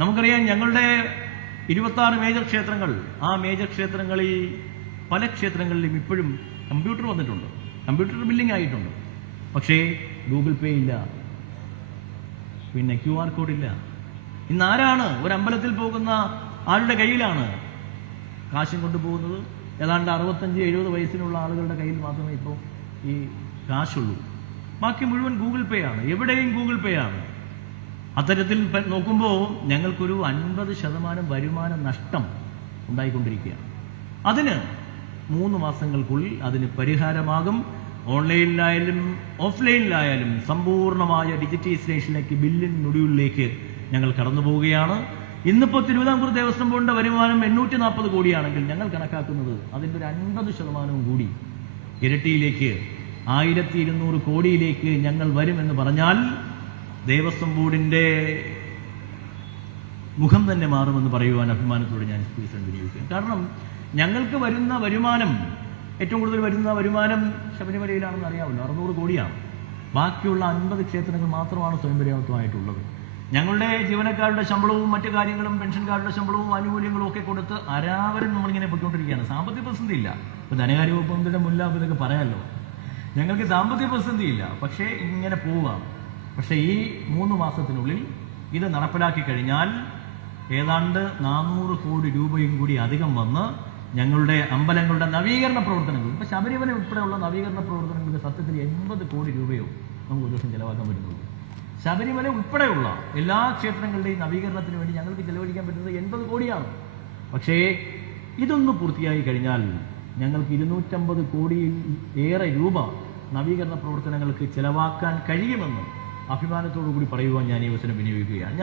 നമുക്കറിയാം ഞങ്ങളുടെ 26 മേജർ ക്ഷേത്രങ്ങൾ, ആ മേജർ ക്ഷേത്രങ്ങളിൽ പല ക്ഷേത്രങ്ങളിലും ഇപ്പോഴും കമ്പ്യൂട്ടർ വന്നിട്ടുണ്ട്, കമ്പ്യൂട്ടർ ബില്ലിംഗ് ആയിട്ടുണ്ട്. പക്ഷേ ഗൂഗിൾ പേ ഇല്ല, പിന്നെ QR കോഡ് ഇല്ല. ഇന്ന് ആരാണ് ഒരു അമ്പലത്തിൽ പോകുന്ന ആളുടെ കയ്യിലാണ് കാശും കൊണ്ടുപോകുന്നത്? ഏതാണ്ട് 65-70 വയസ്സിനുള്ള ആളുകളുടെ കയ്യിൽ മാത്രമേ ഇപ്പോൾ ഈ കാശുള്ളൂ. ബാക്കി മുഴുവൻ ഗൂഗിൾ പേ ആണ്, എവിടെയും ഗൂഗിൾ പേ ആണ്. അത്തരത്തിൽ നോക്കുമ്പോൾ ഞങ്ങൾക്കൊരു 50% വരുമാന നഷ്ടം ഉണ്ടായിക്കൊണ്ടിരിക്കുകയാണ്. അതിന് 3 മാസങ്ങൾക്കുള്ളിൽ അതിന് പരിഹാരമാകും. ഓൺലൈനിലായാലും ഓഫ്ലൈനിലായാലും സമ്പൂർണ്ണമായ ഡിജിറ്റൈസേഷനിലേക്ക്, ബില്ലിംഗ് മൊഡ്യൂളിലേക്ക് ഞങ്ങൾ കടന്നു പോവുകയാണ്. ഇന്നിപ്പോൾ തിരുവിതാംകൂർ ദേവസ്വം ബോർഡിന്റെ വരുമാനം 840 കോടിയാണെങ്കിൽ ഞങ്ങൾ കണക്കാക്കുന്നത് അതിൻ്റെ ഒരു 50% കൂടി ഇരട്ടിയിലേക്ക് 1200 കോടിയിലേക്ക് ഞങ്ങൾ വരുമെന്ന് പറഞ്ഞാൽ ദേവസ്വം ബോർഡിന്റെ മുഖം തന്നെ മാറുമെന്ന് പറയുവാൻ അഭിമാനത്തോടെ ഞാൻ വിനിയോഗിക്കും. കാരണം ഞങ്ങൾക്ക് വരുന്ന വരുമാനം, ഏറ്റവും കൂടുതൽ വരുന്ന വരുമാനം ശബരിമലയിലാണെന്ന് അറിയാമല്ലോ, 600 കോടിയാണ്. ബാക്കിയുള്ള 50 ക്ഷേത്രങ്ങൾ മാത്രമാണ് സ്വയം പര്യാപ്തമായിട്ടുള്ളത്. ഞങ്ങളുടെ ജീവനക്കാരുടെ ശമ്പളവും മറ്റു കാര്യങ്ങളും, പെൻഷൻകാരുടെ ശമ്പളവും ആനുകൂല്യങ്ങളും ഒക്കെ കൊടുത്ത് അരാവരും നമ്മളിങ്ങനെ പൊയ്ക്കൊണ്ടിരിക്കുകയാണ്. സാമ്പത്തിക പ്രതിസന്ധി ഇല്ല. ഇപ്പം ധനകാര്യ വകുപ്പ് മന്ത്രിയുടെ മുല്ലാപ്പ് ഇതൊക്കെ പറയാമല്ലോ, ഞങ്ങൾക്ക് സാമ്പത്തിക പ്രതിസന്ധി ഇല്ല, പക്ഷേ ഇങ്ങനെ പോവാം. പക്ഷേ ഈ 3 മാസത്തിനുള്ളിൽ ഇത് നടപ്പിലാക്കി കഴിഞ്ഞാൽ ഏതാണ്ട് 400 കോടി രൂപയും കൂടി അധികം വന്ന് ഞങ്ങളുടെ അമ്പലങ്ങളുടെ നവീകരണ പ്രവർത്തനങ്ങൾ, ഇപ്പം ശബരിമല ഉൾപ്പെടെയുള്ള നവീകരണ പ്രവർത്തനങ്ങൾക്ക് സത്യത്തിൽ 80 കോടി രൂപയോ നമുക്ക് ഒരു ദിവസം ചിലവാക്കാൻ പറ്റുന്നുള്ളൂ. ശബരിമല ഉൾപ്പെടെയുള്ള എല്ലാ ക്ഷേത്രങ്ങളുടെയും നവീകരണത്തിന് വേണ്ടി ഞങ്ങൾക്ക് ചിലവഴിക്കാൻ പറ്റുന്നത് 80 കോടിയാണ്. പക്ഷേ ഇതൊന്ന് പൂർത്തിയായി കഴിഞ്ഞാൽ ഞങ്ങൾക്ക് 250 കോടിയിൽ ഏറെ രൂപ നവീകരണ പ്രവർത്തനങ്ങൾക്ക് ചിലവാക്കാൻ കഴിയുമെന്ന് അഭിമാനത്തോടു കൂടി പറയുവാൻ ഞാൻ ഈ അവസരം വിനിയോഗിക്കുകയാണ്.